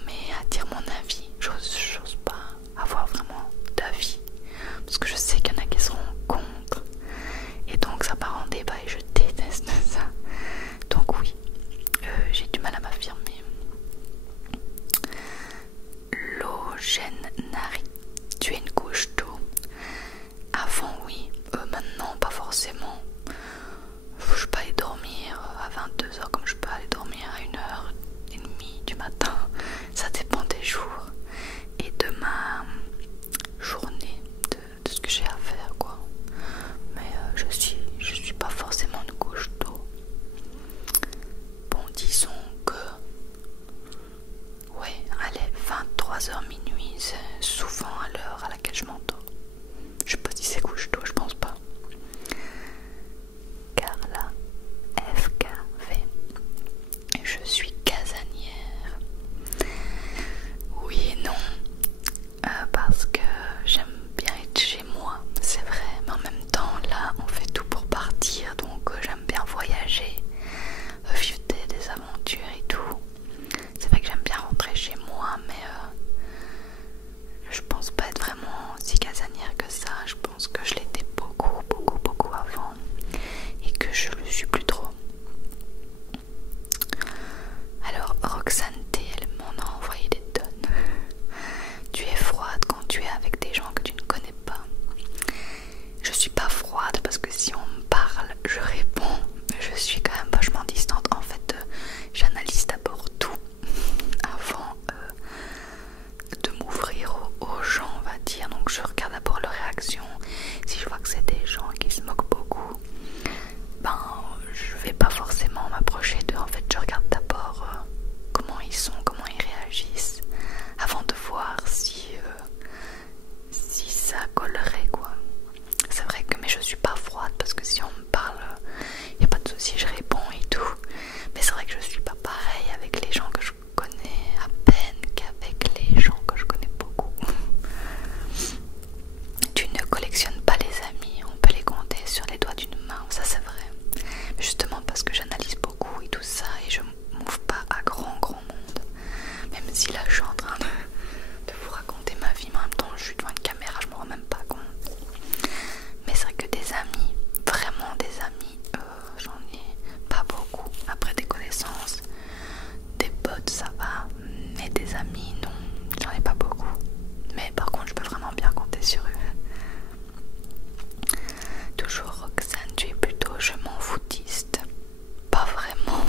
fermée à dire mon avis. J'ose pas avoir vraiment d'avis parce que je sais qu'il y en a qui seront contre et donc ça part en débat et je déteste ça. Donc oui, j'ai du mal à m'affirmer. Nari, tu es une couche tôt. Avant oui, maintenant pas forcément. Je peux aller dormir à 22h comme je peux aller dormir à 1h30 du matin. Ça dépend des jours et de ma journée, de ce que j'ai à faire quoi. Mais je suis pas forcément une couche tôt. Bon, disons que ouais, allez, 23h minuit, c'est souvent à l'heure à laquelle je m'endors. Je sais pas si c'est couche tôt, je pense pas. Carla FKV. Je suis casanière. Oui et non. Parce que j'aime bien être chez moi, c'est vrai. Mais en même temps, là, on fait tout pour partir. Donc j'aime bien voyager, vivre des aventures et tout. C'est vrai que j'aime bien rentrer chez moi, mais je pense pas être vraiment si casanière que ça. Je pense que je l'étais beaucoup avant et que je le suis plus trop. Alors Roxane T, elle m'en a envoyé des tonnes. Tu es froide quand tu es avec des gens que tu ne connais pas. Je suis pas froide parce que si on me parle, je réponds. Je suis quand même vachement distante. En fait, j'analyse d'abord tout avant de m'ouvrir aux gens, on va dire. Donc je regarde d'abord leur réaction. Si je vois que c'est des gens qui se moquent beaucoup, ben je vais pas forcément m'approcher d'eux. En fait, je regarde d'abord comment ils sont, comment ils réagissent, avant de voir si ça collerait quoi. C'est vrai que mais je suis pas froide parce que si on me parle, y a pas de souci, je réponds et tout. Mais c'est vrai que je suis pas pareil avec les gens que je connais à peine qu'avec les gens que je connais beaucoup. Tu ne collectionnes pas les amis, on peut les compter sur les doigts d'une main, ça c'est vrai. Mais justement parce que j'analyse beaucoup et tout ça et je m'ouvre pas à grand monde. Même si là je suis en train de vous raconter ma vie, mais en même temps je suis devant une caméra, je me rends même pas compte. Mais c'est vrai que des amis, vraiment des amis, j'en ai pas beaucoup. Après des connaissances, des potes ça va, mais des amis non, j'en ai pas beaucoup. Mais par contre je peux vraiment bien compter sur eux. Toujours Roxane, tu es plutôt je m'en foutiste. Pas vraiment.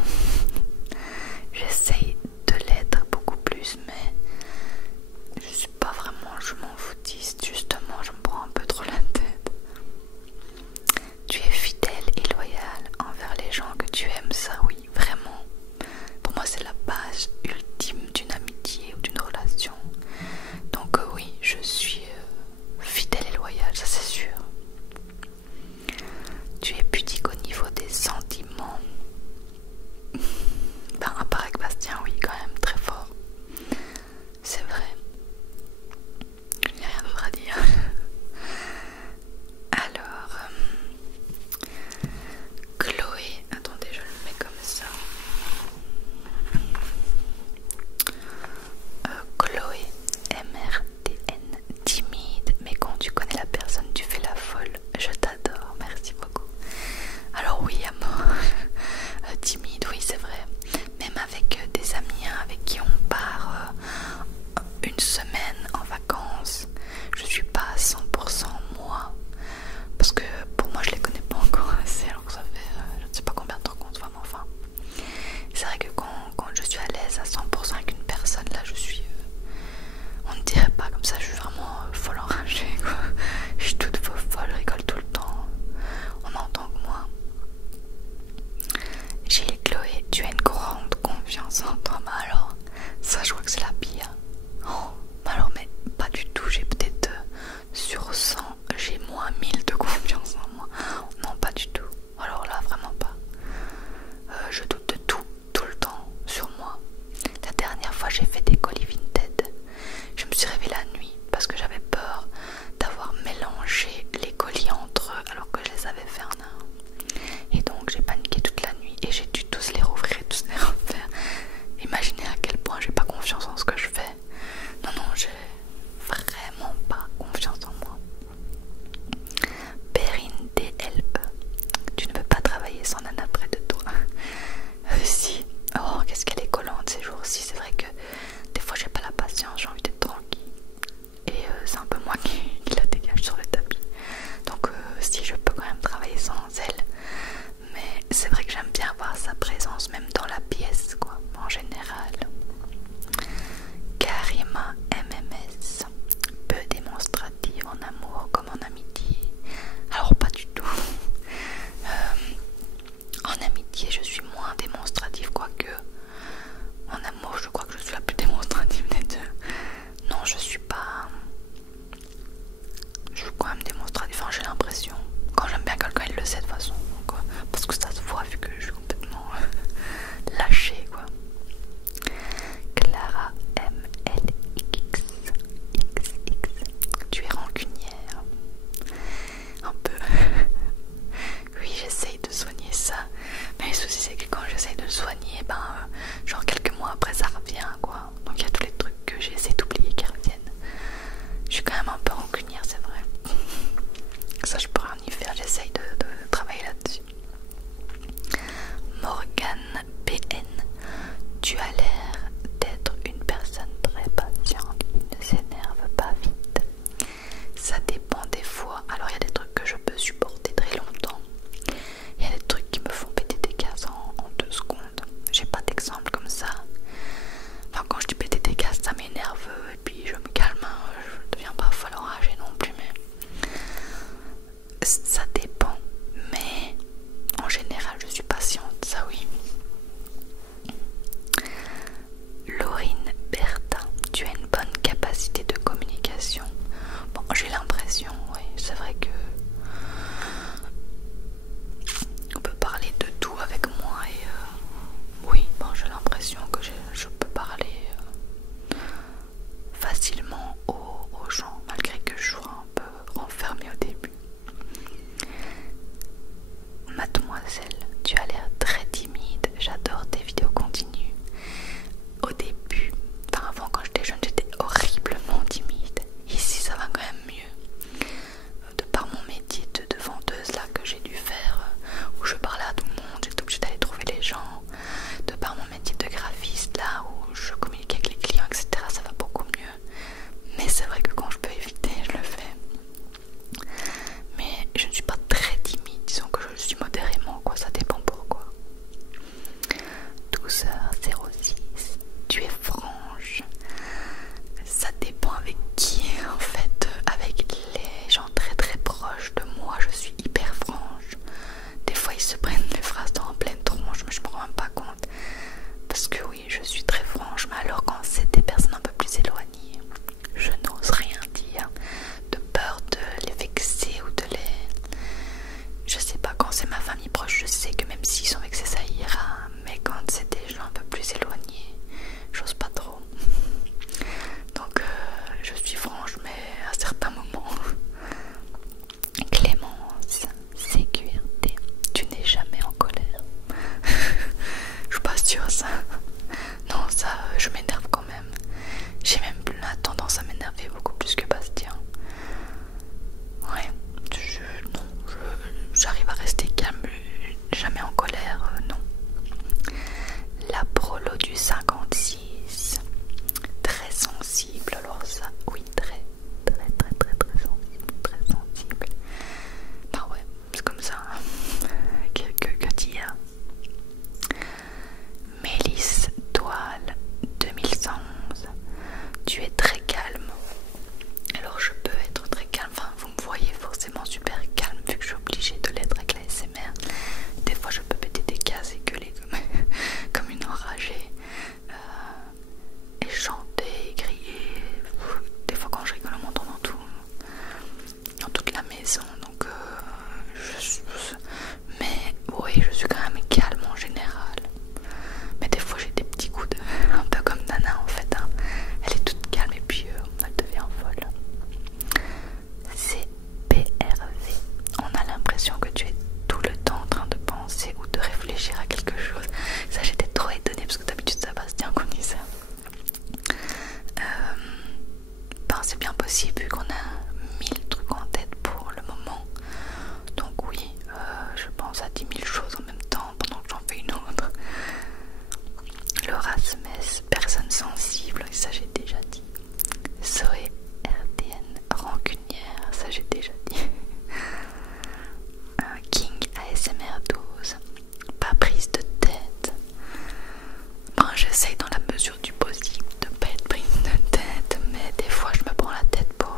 J'essaye de l'être beaucoup plus, mais je suis pas vraiment je m'en foutiste. Justement, je me prends un peu trop la tête. Tu es fidèle et loyal envers les gens que tu aimes, ça oui, vraiment. Pour moi, c'est la base ultime d'une amitié ou d'une relation. Donc oui, je suis fidèle et loyale, ça c'est sûr. Tu es pudique au niveau des sentiments. Ben, à part avec Bastien, oui, quand même, très fort. C'est vrai. Il n'y a rien d'autre à dire. Alors, Chloé, attendez, je le mets comme ça. Chloé, MRTN, timide, mais quand tu connais la personne, tu fais la folle. Je t'adore, merci beaucoup. Alors oui, à mort. Timide, oui, c'est vrai. Même avec des amis avec qui on part une semaine en vacances, je suis pas à 100% moi. Parce que pour moi, je les connais pas encore assez, alors que ça fait je ne sais pas combien de temps qu'on se voit, mais enfin. C'est vrai que quand je suis à l'aise à 100% avec une personne, là je suis. On ne dirait pas comme ça, je suis vraiment folle enragée quoi. Je suis toute folle, je rigole tout le temps. On entend que moi. Gilles Chloé, tu as une grande confiance en toi, mais alors, ça je crois que c'est la pire. Oh, alors, mais pas du tout, j'ai peut-être sur 100, j'ai moins 1000 de confiance en moi. Non, pas du tout. Alors là, vraiment pas. Je doute de tout le temps sur moi. La dernière fois, j'ai fait des colis Vinted. Je me suis réveillée la nuit parce que j'avais peur d'avoir mélangé les colis entre eux alors que je les avais fait en un. Et donc j'ai paniqué toute la nuit et j'ai dû tous les rouvrir et tous les refaire. Imaginez à quel point j'ai pas confiance en ce que je facilement aux gens, malgré que je sois un peu renfermée au début. Mademoiselle, tu as l'air très timide, j'adore tes vidéos continues. Au début, enfin avant quand j'étais jeune, j'étais horriblement timide. Ici ça va quand même mieux. De par mon métier de vendeuse là que j'ai dû faire, où je parlais à tout le monde, j'étais obligée d'aller trouver les gens. De par mon métier de graphiste là, où je communique avec les clients, etc. ça va beaucoup mieux. Mais c'est vrai que quand je peux éviter, je le fais. Mais je ne suis pas très timide, disons que je suis modérément, quoi, ça dépend pourquoi. 12h06, tu es franche. Ça dépend avec qui, en fait. Avec les gens très très proches de moi, je suis hyper franche. Des fois, ils se prennent les phrases en pleine tronche, mais je me rends même pas compte. Parce que oui, je suis très franche, mais alors quand c'est des personnes un peu plus éloignées, je n'ose rien dire, de peur de les vexer ou de les... Je sais pas, quand c'est ma famille proche, je sais que même s'ils sont vexés, ça ira. Mais quand c'est des gens un peu plus éloignés, j'ose pas trop. Donc je suis franche, mais à certains moments. Clémence, sécurité, tu n'es jamais en colère. Je suis pas sûre ça. Non, ça, je m'énerve quand même. J'ai même la tendance à m'énerver beaucoup plus que Bastien. Ouais, j'arrive à rester calme, jamais en colère, non. La prolo du 56, très sensible, alors ça, oui, très sensible. Bah ouais, c'est comme ça, hein. que dire. Mélisse Toile 2111, tu es très calme. Alors je peux être très calme, enfin vous me voyez forcément super calme vu que je suis obligée de l'être avec la SMR. Des fois je peux péter des cases et gueuler comme une enragée, et chanter, et crier. Des fois quand je rigole on m'entend dans toute la maison, donc mais oui, je suis quand même calme en général. Mais des fois j'ai des petits coups de... un peu comme Nana en fait, hein. Elle est toute calme et puis elle devient folle. C'est PRV. On a l'impression que tu es tout le temps en train de penser ou de réfléchir à quelque chose. Ça, j'étais trop étonnée parce que d'habitude Sébastien qu'on dit ça. Ben, c'est bien possible vu qu'on a 1000 trucs en tête pour le moment. Donc oui, je pense à 10 000 choses en même temps pendant que j'en fais une autre. Laura Smith, personne sensible, ça j'ai déjà dit. Zoé RDN, rancunière, ça j'ai déjà dit. King ASMR 12, pas prise de tête. Bon, j'essaye dans la mesure du possible de pas être prise de tête, mais des fois je me prends la tête pour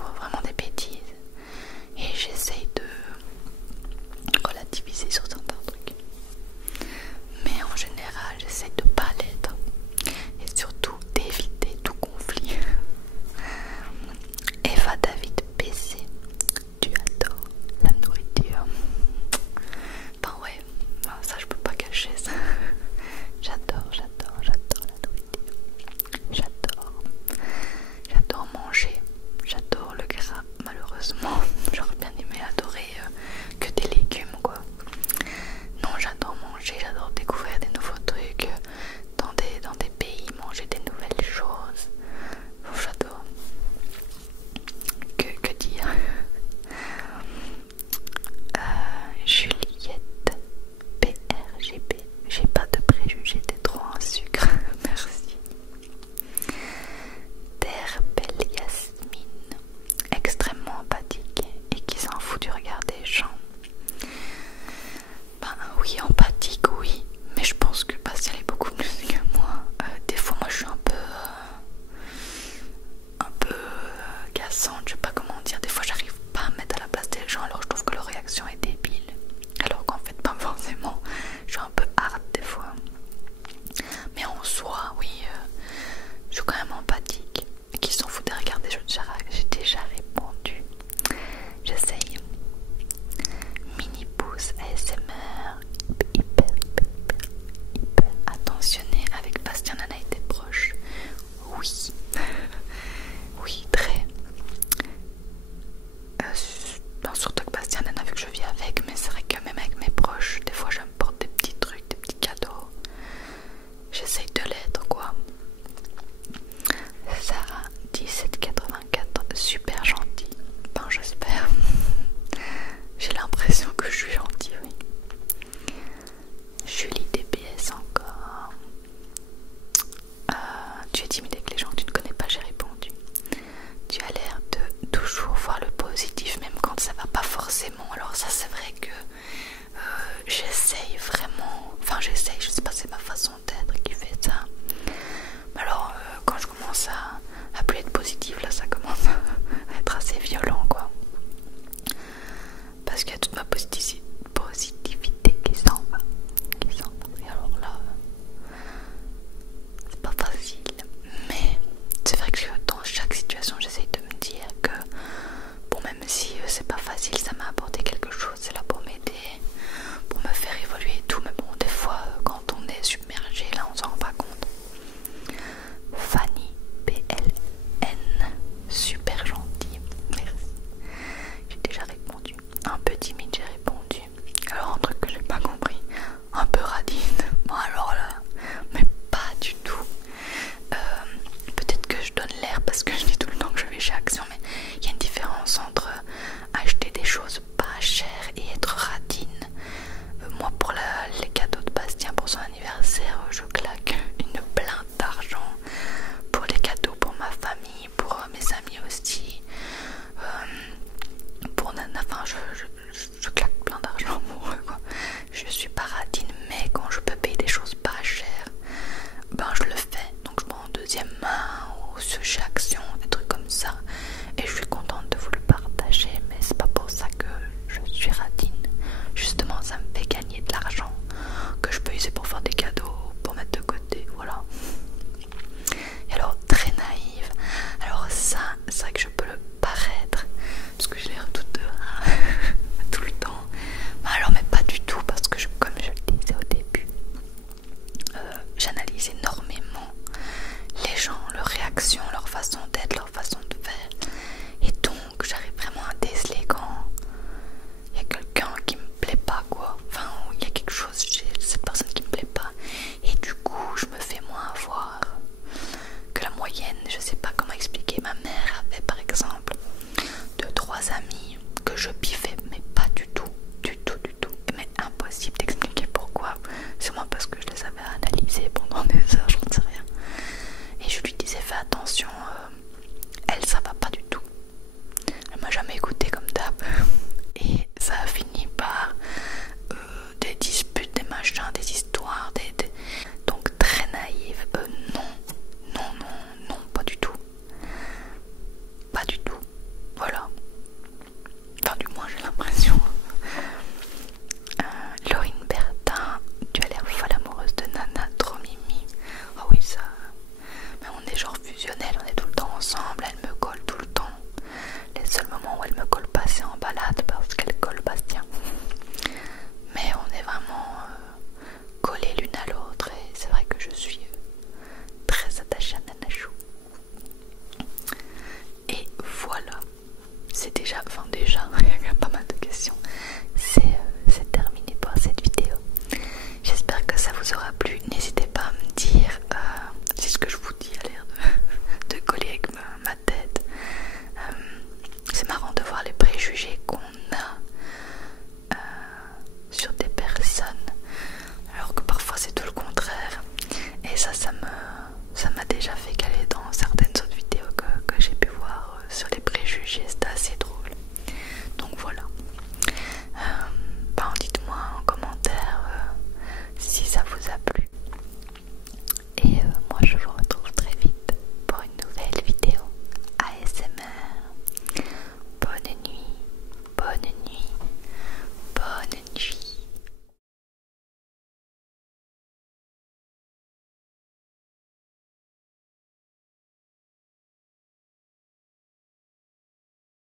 chez Action, mais il y a une différence entre acheter des choses pas chères et être radine. Moi, pour les cadeaux de Bastien pour son anniversaire,